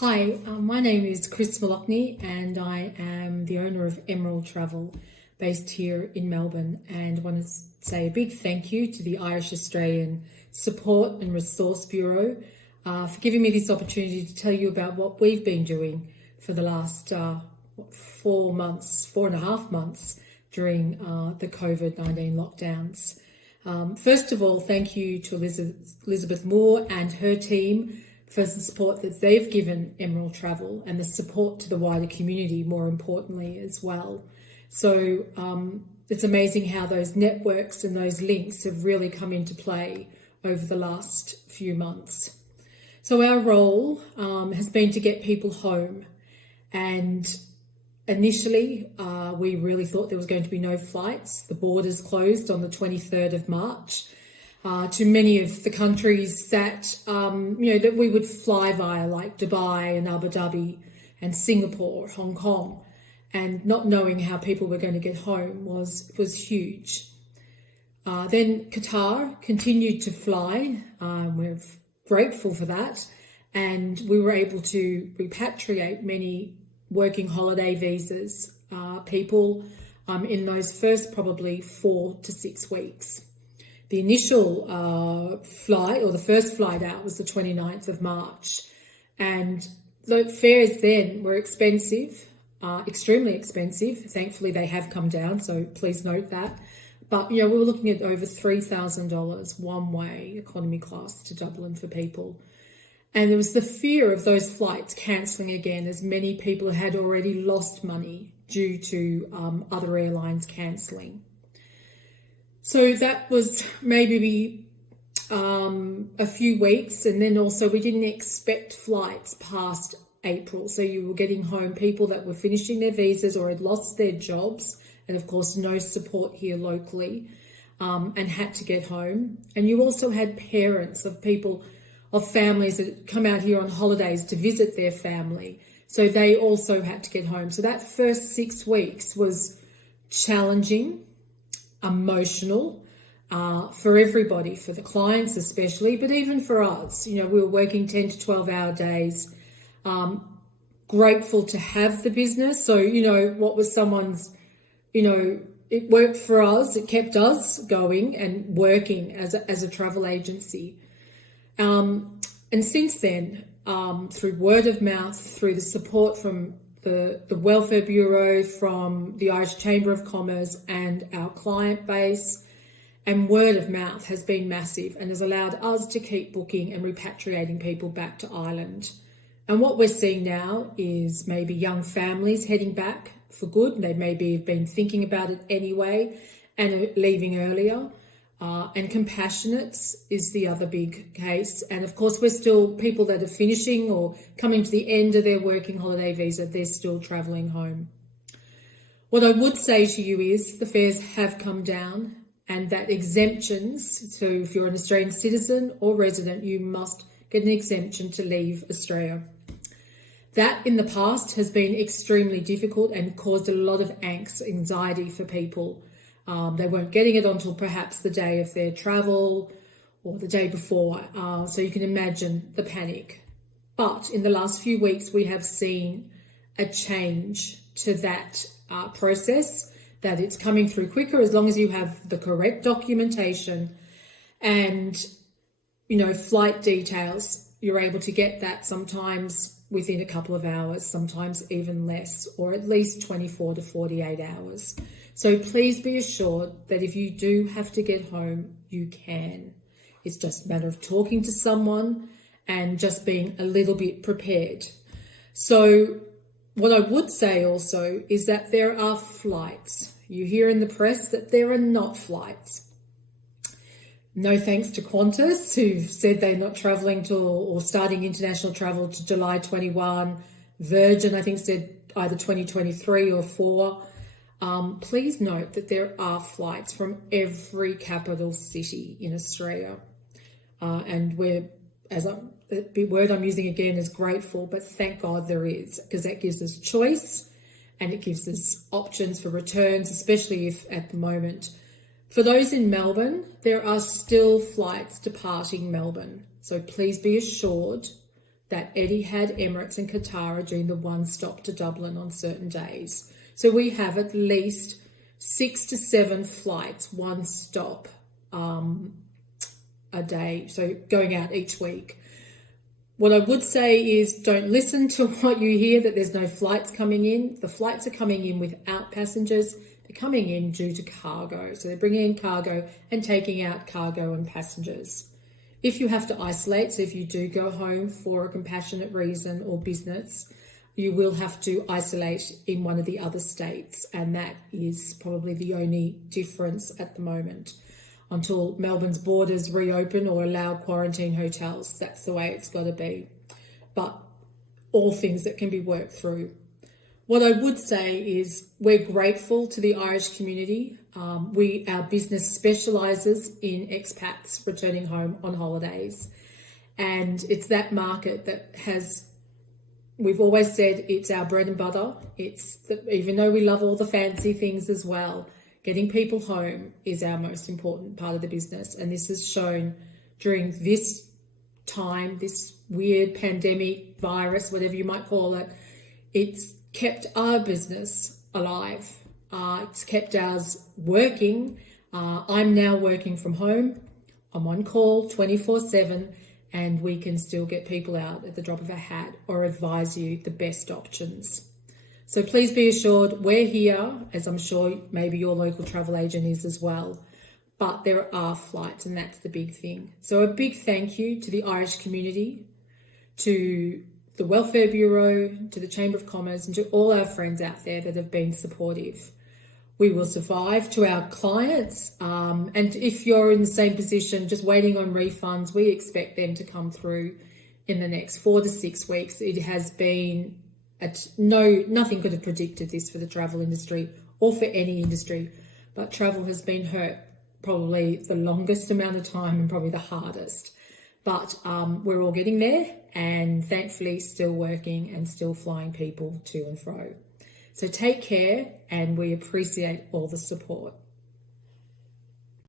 Hi, my name is Chris Moloughney and I am the owner of Emerald Travel based here in Melbourne, and I want to say a big thank you to the Irish Australian Support and Resource Bureau for giving me this opportunity to tell you about what we've been doing for the last 4.5 months during the COVID-19 lockdowns. First of all, thank you to Elizabeth Moore and her team for the support that they've given Emerald Travel and the support to the wider community, more importantly, as well. So it's amazing how those networks and those links have really come into play over the last few months. So our role has been to get people home, and initially we really thought there was going to be no flights. The borders closed on the 23rd of March. To many of the countries that, that we would fly via, like Dubai and Abu Dhabi and Singapore, Hong Kong, and not knowing how people were going to get home was huge. Then Qatar continued to fly. We're grateful for that. And we were able to repatriate many working holiday visas, people in those first probably 4 to 6 weeks. The initial flight, or the first flight out, was the 29th of March. And the fares then were expensive, extremely expensive. Thankfully, they have come down, so please note that. But, we were looking at over $3,000 one way, economy class, to Dublin for people. And there was the fear of those flights cancelling again, as many people had already lost money due to other airlines cancelling. So that was maybe a few weeks, and then also we didn't expect flights past April. So you were getting home people that were finishing their visas or had lost their jobs, and of course no support here locally, and had to get home. And you also had parents of people, of families that had come out here on holidays to visit their family. So they also had to get home. So that first 6 weeks was challenging, emotional for everybody, for the clients especially, but even for us. We were working 10 to 12-hour days, grateful to have the business. So, what was someone's, it worked for us. It kept us going and working as a travel agency. And since then, through word of mouth, through the support from the Welfare Bureau, from the Irish Chamber of Commerce and our client base, and word of mouth has been massive and has allowed us to keep booking and repatriating people back to Ireland. And what we're seeing now is maybe young families heading back for good. They maybe have been thinking about it anyway and leaving earlier. And compassionates is the other big case. And of course, we're still people that are finishing or coming to the end of their working holiday visa, they're still travelling home. What I would say to you is the fares have come down, and that exemptions, so if you're an Australian citizen or resident, you must get an exemption to leave Australia. That in the past has been extremely difficult and caused a lot of angst, anxiety for people. They weren't getting it until perhaps the day of their travel or the day before. So you can imagine the panic. But in the last few weeks, we have seen a change to that process, that it's coming through quicker as long as you have the correct documentation and, flight details. You're able to get that sometimes within a couple of hours, sometimes even less, or at least 24 to 48 hours. So please be assured that if you do have to get home, you can. It's just a matter of talking to someone and just being a little bit prepared. So what I would say also is that there are flights. You hear in the press that there are not flights. No thanks to Qantas, who've said they're not travelling or starting international travel to July 21. Virgin, I think, said either 2023 or 4. Please note that there are flights from every capital city in Australia. And the word I'm using again is grateful, but thank God there is, because that gives us choice and it gives us options for returns, especially if at the moment. For those in Melbourne, there are still flights departing Melbourne. So please be assured that Etihad, Emirates and Qatar are doing the one stop to Dublin on certain days. So we have at least 6 to 7 flights, one stop a day, so going out each week. What I would say is don't listen to what you hear that there's no flights coming in. The flights are coming in without passengers. They're coming in due to cargo. So they're bringing in cargo and taking out cargo and passengers. If you have to isolate, so if you do go home for a compassionate reason or business, you will have to isolate in one of the other states. And that is probably the only difference at the moment. Until Melbourne's borders reopen or allow quarantine hotels. That's the way it's got to be. But all things that can be worked through. What I would say is we're grateful to the Irish community. Our business specialises in expats returning home on holidays. And it's that market that we've always said it's our bread and butter. Even though we love all the fancy things as well, getting people home is our most important part of the business. And this is shown during this time, this weird pandemic, virus, whatever you might call it. It's kept our business alive. It's kept ours working. I'm now working from home. I'm on call 24/7 and we can still get people out at the drop of a hat or advise you the best options. So please be assured we're here, as I'm sure maybe your local travel agent is as well, but there are flights and that's the big thing. So a big thank you to the Irish community, to the Welfare Bureau, to the Chamber of Commerce and to all our friends out there that have been supportive. We will survive. To our clients, and if you're in the same position, just waiting on refunds, we expect them to come through in the next 4 to 6 weeks. It has been nothing could have predicted this for the travel industry or for any industry, but travel has been hurt probably the longest amount of time and probably the hardest. But we're all getting there and thankfully still working and still flying people to and fro. So take care and we appreciate all the support.